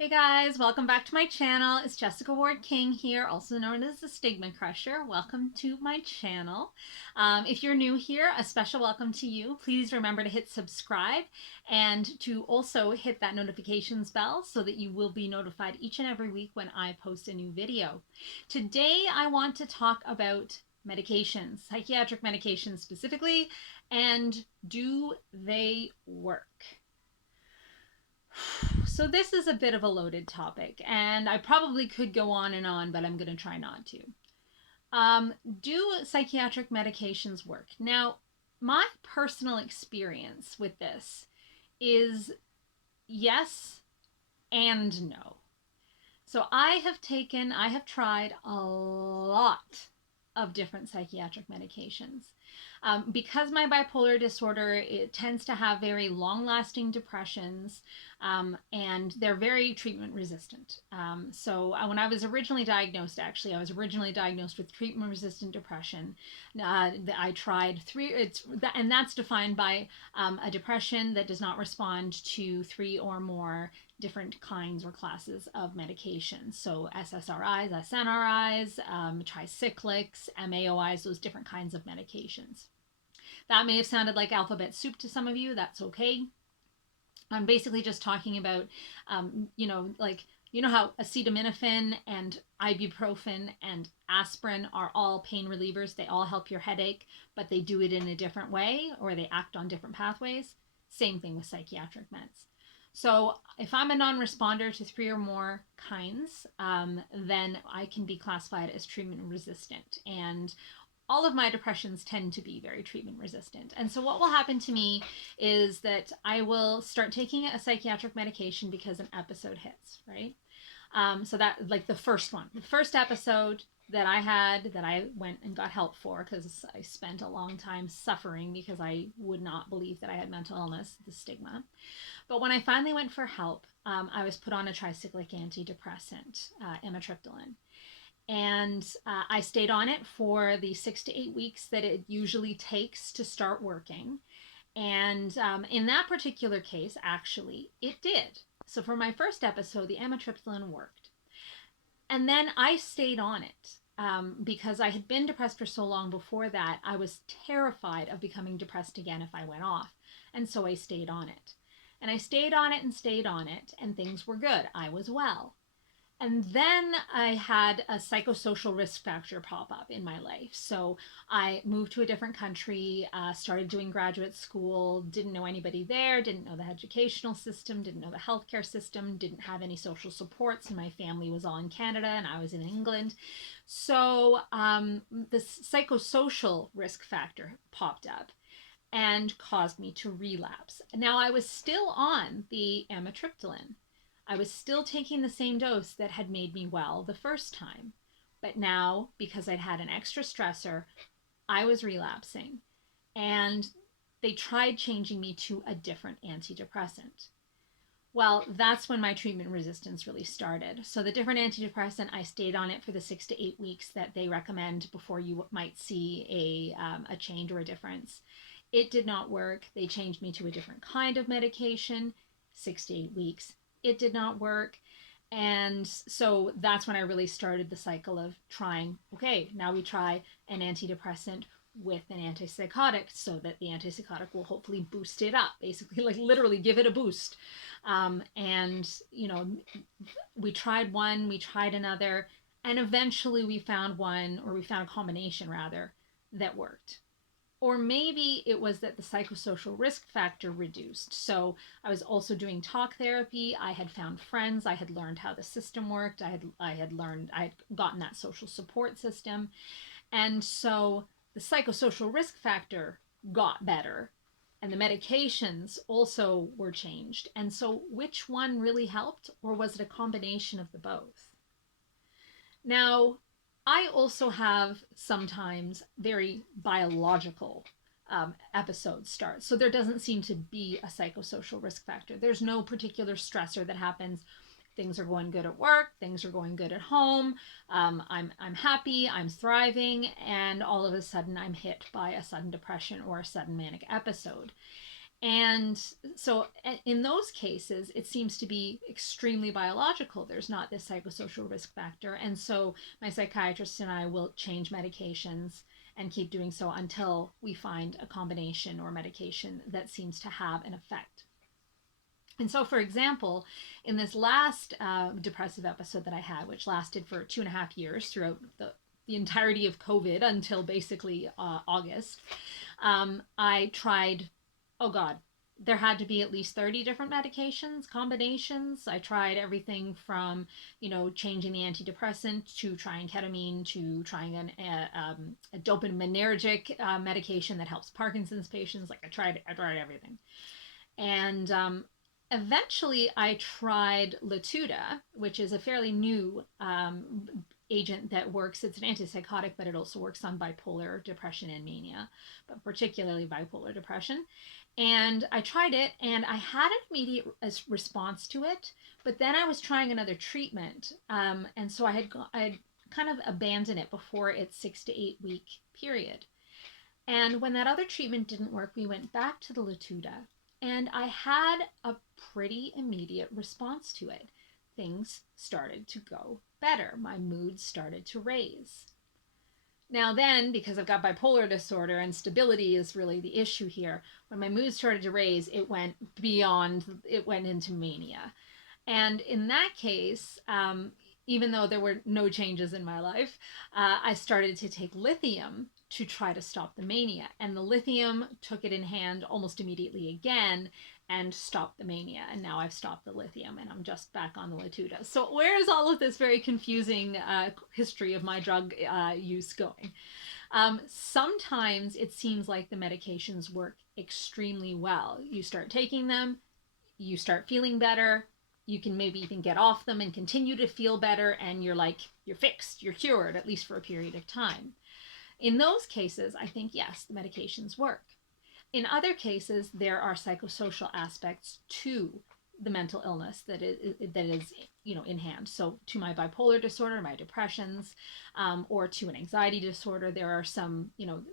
Hey guys, welcome back to my channel. It's Jessica Ward King here, also known as the StigmaCrusher. Welcome to my channel. If you're new here, a special welcome to you. Please remember to hit subscribe and to also hit that notifications bell so that you will be notified each and every week when I post a new video. Today I want to talk about medications, psychiatric medications specifically, and do they work? So this is a bit of a loaded topic, and I probably could go on and on, but I'm going to try not to. Do psychiatric medications work? Now, my personal experience with this is yes and no. So I have tried a lot of different psychiatric medications. Because my bipolar disorder, it tends to have very long-lasting depressions, and they're very treatment resistant. So when I was originally diagnosed, actually, I was originally diagnosed with treatment-resistant depression. I tried and that's defined by a depression that does not respond to 3 or more different kinds or classes of medications. So SSRIs, SNRIs, tricyclics, MAOIs, those different kinds of medications. That may have sounded like alphabet soup to some of you. That's okay. I'm basically just talking about, you know how acetaminophen and ibuprofen and aspirin are all pain relievers. They all help your headache, but they do it in a different way, or they act on different pathways. Same thing with psychiatric meds. So if I'm a non-responder to 3 or more kinds, then I can be classified as treatment resistant. And all of my depressions tend to be very treatment resistant. And so what will happen to me is that I will start taking a psychiatric medication because an episode hits, right? So that, like the first episode that I had, that I went and got help for, because I spent a long time suffering because I would not believe that I had mental illness, the stigma. But when I finally went for help, I was put on a tricyclic antidepressant, amitriptyline. And I stayed on it for the 6 to 8 weeks that it usually takes to start working. And in that particular case, actually, it did. So for my first episode, the amitriptyline worked. And then I stayed on it because I had been depressed for so long before that. I was terrified of becoming depressed again if I went off. And so I stayed on it. And I stayed on it and stayed on it, and things were good. I was well. And then I had a psychosocial risk factor pop up in my life. So I moved to a different country, started doing graduate school, didn't know anybody there, didn't know the educational system, didn't know the healthcare system, didn't have any social supports, and my family was all in Canada and I was in England. So the psychosocial risk factor popped up and caused me to relapse. Now I was still on the amitriptyline. I was still taking the same dose that had made me well the first time. But now, because I'd had an extra stressor, I was relapsing. And they tried changing me to a different antidepressant. Well, that's when my treatment resistance really started. So the different antidepressant, I stayed on it for the 6 to 8 weeks that they recommend before you might see a change or a difference. It did not work. They changed me to a different kind of medication, 6 to 8 weeks. It did not work. And so that's when I really started the cycle of trying, okay, now we try an antidepressant with an antipsychotic so that the antipsychotic will hopefully boost it up, basically, like literally give it a boost. And, we tried one, we tried another, and eventually we found one, or we found a combination rather, that worked. Or maybe it was that the psychosocial risk factor reduced. So I was also doing talk therapy. I had found friends. I had learned how the system worked. I had gotten that social support system. And so the psychosocial risk factor got better. And the medications also were changed. And so which one really helped? Or was it a combination of the both? Now, I also have sometimes very biological episodes start. So there doesn't seem to be a psychosocial risk factor. There's no particular stressor that happens. Things are going good at work. Things are going good at home. I'm happy. I'm thriving. And all of a sudden I'm hit by a sudden depression or a sudden manic episode. And so in those cases, it seems to be extremely biological. There's not this psychosocial risk factor. And so my psychiatrist and I will change medications and keep doing so until we find a combination or medication that seems to have an effect. And so, for example, in this last depressive episode that I had, which lasted for 2.5 years throughout the entirety of COVID until basically August, I tried, oh God, there had to be at least 30 different medications, combinations. I tried everything from, changing the antidepressant to trying ketamine to trying a dopaminergic medication that helps Parkinson's patients. Like I tried everything. And eventually I tried Latuda, which is a fairly new agent that works. It's an antipsychotic, but it also works on bipolar depression and mania, but particularly bipolar depression. And I tried it and I had an immediate response to it, but then I was trying another treatment. And so I had kind of abandoned it before its 6 to 8 week period. And when that other treatment didn't work, we went back to the Latuda and I had a pretty immediate response to it. Things started to go better. My mood started to raise. Now then, because I've got bipolar disorder and stability is really the issue here, when my mood started to raise, it went into mania. And in that case, even though there were no changes in my life, I started to take lithium to try to stop the mania. And the lithium took it in hand almost immediately again and stopped the mania. And now I've stopped the lithium and I'm just back on the Latuda. So where is all of this very confusing history of my drug use going? Sometimes it seems like the medications work extremely well. You start taking them, you start feeling better, you can maybe even get off them and continue to feel better, and you're fixed, you're cured, at least for a period of time. In those cases, I think, yes, the medications work. In other cases, there are psychosocial aspects to the mental illness that is in hand. So to my bipolar disorder, my depressions, or to an anxiety disorder, there are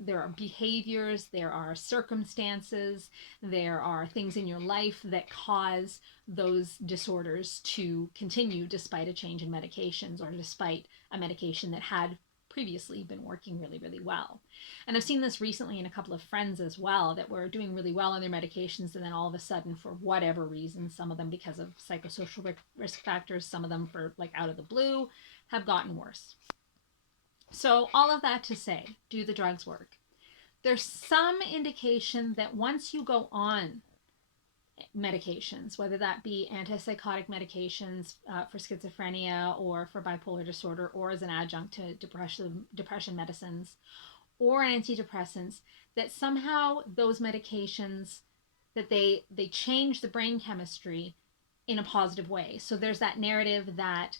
there are behaviors, there are circumstances, there are things in your life that cause those disorders to continue despite a change in medications or despite a medication that had previously been working really, really well. And I've seen this recently in a couple of friends as well that were doing really well on their medications, and then all of a sudden, for whatever reason, some of them because of psychosocial risk factors, some of them for out of the blue, have gotten worse. So all of that to say, do the drugs work? There's some indication that once you go on medications, whether that be antipsychotic medications for schizophrenia or for bipolar disorder, or as an adjunct to depression medicines or antidepressants, that somehow those medications, that they change the brain chemistry in a positive way. So there's that narrative that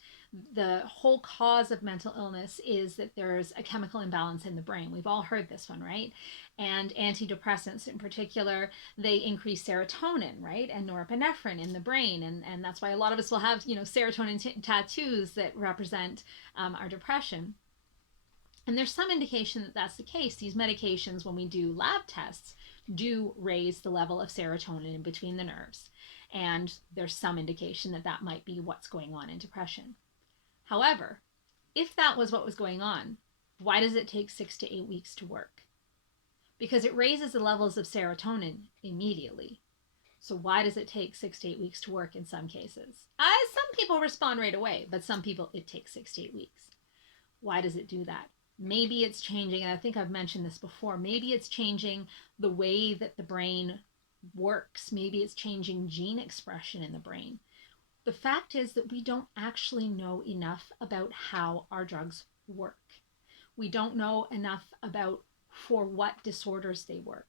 the whole cause of mental illness is that there's a chemical imbalance in the brain. We've all heard this one, right? And antidepressants in particular, they increase serotonin, right? And norepinephrine in the brain. And that's why a lot of us will have, serotonin tattoos that represent our depression. And there's some indication that that's the case. These medications, when we do lab tests, do raise the level of serotonin in between the nerves. And there's some indication that that might be what's going on in depression. However, if that was what was going on, why does it take 6 to 8 weeks to work? Because it raises the levels of serotonin immediately. So why does it take 6 to 8 weeks to work in some cases? Some people respond right away, but some people it takes 6 to 8 weeks. Why does it do that? Maybe it's changing, and I think I've mentioned this before, maybe it's changing the way that the brain works. Maybe it's changing gene expression in the brain. The fact is that we don't actually know enough about how our drugs work. We don't know enough about for what disorders they work.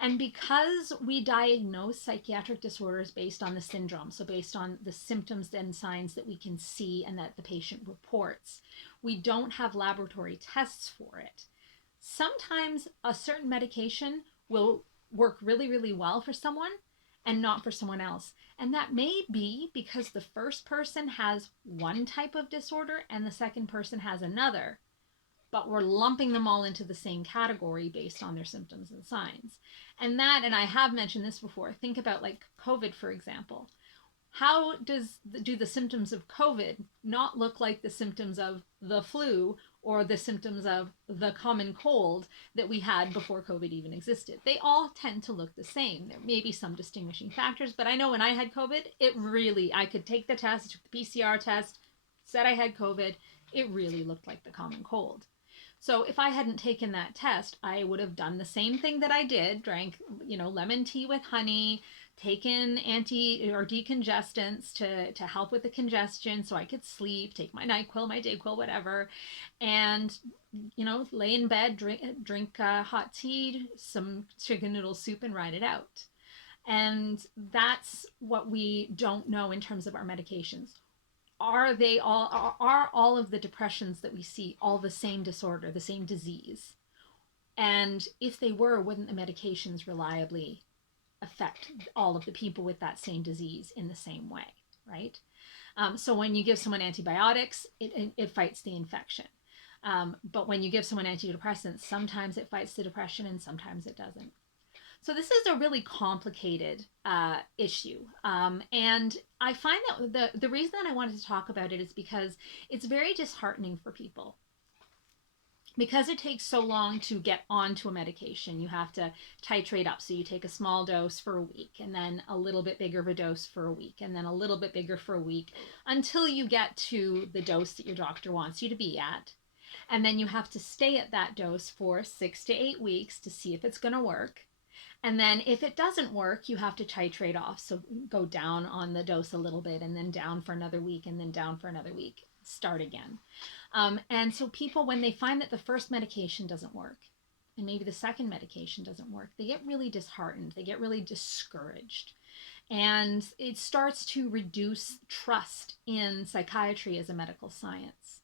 And because we diagnose psychiatric disorders based on the syndrome, so based on the symptoms and signs that we can see and that the patient reports, we don't have laboratory tests for it. Sometimes a certain medication will work really, really well for someone and not for someone else. And that may be because the first person has one type of disorder and the second person has another. but we're lumping them all into the same category based on their symptoms and signs. And I have mentioned this before, think about like COVID, for example. How do the symptoms of COVID not look like the symptoms of the flu or the symptoms of the common cold that we had before COVID even existed? They all tend to look the same. There may be some distinguishing factors, but I know when I had COVID, I could take the test, took the PCR test, said I had COVID, it really looked like the common cold. So if I hadn't taken that test, I would have done the same thing that I did, drank, lemon tea with honey, taken anti or decongestants to help with the congestion so I could sleep, take my NyQuil, my Dayquil, whatever, and lay in bed, drink hot tea, some chicken noodle soup, and ride it out. And that's what we don't know in terms of our medications. Are all of the depressions that we see all the same disorder, the same disease? And if they were, wouldn't the medications reliably affect all of the people with that same disease in the same way, right? So when you give someone antibiotics, it fights the infection. But when you give someone antidepressants, sometimes it fights the depression and sometimes it doesn't. So this is a really complicated issue. And I find that the reason that I wanted to talk about it is because it's very disheartening for people. Because it takes so long to get onto a medication, you have to titrate up. So you take a small dose for a week, and then a little bit bigger of a dose for a week, and then a little bit bigger for a week, until you get to the dose that your doctor wants you to be at. And then you have to stay at that dose for 6 to 8 weeks to see if it's going to work. And then if it doesn't work, you have to titrate off. So go down on the dose a little bit, and then down for another week, and then down for another week. Start again. And so people, when they find that the first medication doesn't work, and maybe the second medication doesn't work, they get really disheartened. They get really discouraged. And it starts to reduce trust in psychiatry as a medical science.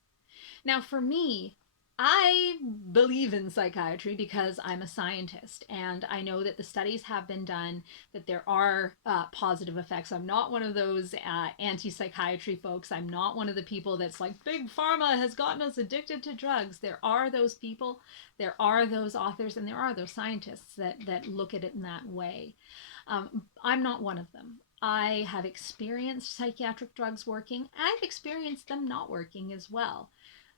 Now, for me, I believe in psychiatry because I'm a scientist, and I know that the studies have been done, that there are positive effects. I'm not one of those anti-psychiatry folks. I'm not one of the people that's like, big pharma has gotten us addicted to drugs. There are those people, there are those authors, and there are those scientists that look at it in that way. I'm not one of them. I have experienced psychiatric drugs working. I've experienced them not working as well.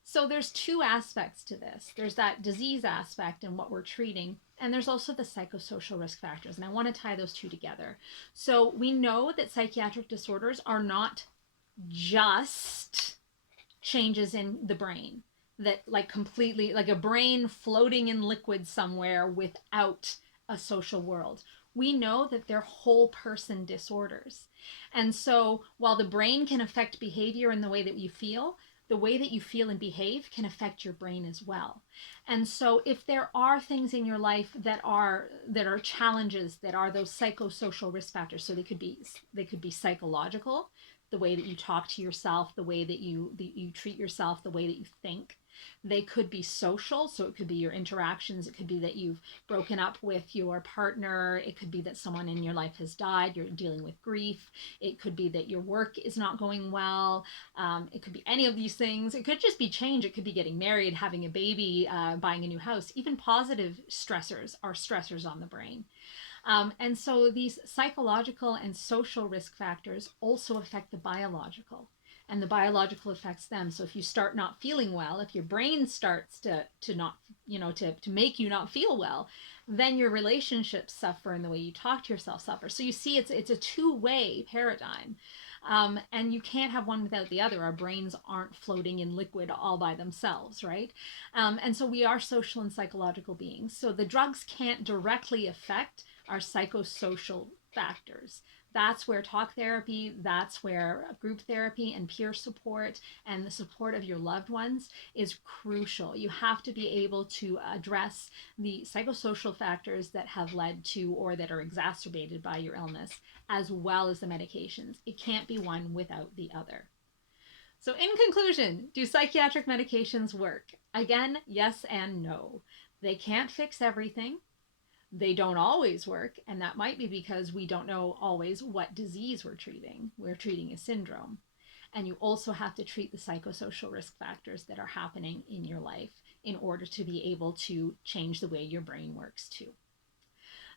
So there's two aspects to this. There's that disease aspect and what we're treating, and there's also the psychosocial risk factors, and I want to tie those two together. So we know that psychiatric disorders are not just changes in the brain, that like completely, like a brain floating in liquid somewhere without a social world. We know that they're whole person disorders. And so while the brain can affect behavior in the way that you feel, the way that you feel and behave can affect your brain as well. And so if there are things in your life that are challenges, that are those psychosocial risk factors, so they could be psychological, the way that you talk to yourself, the way that you treat yourself, the way that you think. They could be social, so it could be your interactions. It could be that you've broken up with your partner. It could be that someone in your life has died. You're dealing with grief. It could be that your work is not going well. It could be any of these things. It could just be change. It could be getting married, having a baby, buying a new house. Even positive stressors are stressors on the brain. And so these psychological and social risk factors also affect the biological, and the biological affects them. So if you start not feeling well, if your brain starts to not, to make you not feel well, then your relationships suffer and the way you talk to yourself suffers. So you see, it's a two-way paradigm. And you can't have one without the other. Our brains aren't floating in liquid all by themselves, right? And so we are social and psychological beings. So the drugs can't directly affect our psychosocial factors. That's where talk therapy, that's where group therapy and peer support and the support of your loved ones is crucial. You have to be able to address the psychosocial factors that have led to or that are exacerbated by your illness, as well as the medications. It can't be one without the other. So in conclusion, do psychiatric medications work? Again, yes and no. They can't fix everything. They don't always work, and that might be because we don't know always what disease we're treating. We're treating a syndrome. And you also have to treat the psychosocial risk factors that are happening in your life in order to be able to change the way your brain works too.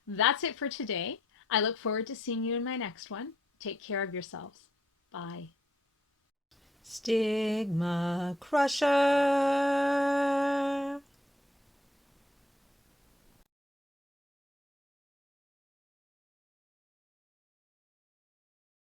That's it for today. I look forward to seeing you in my next one. Take care of yourselves. Bye. Stigma Crusher.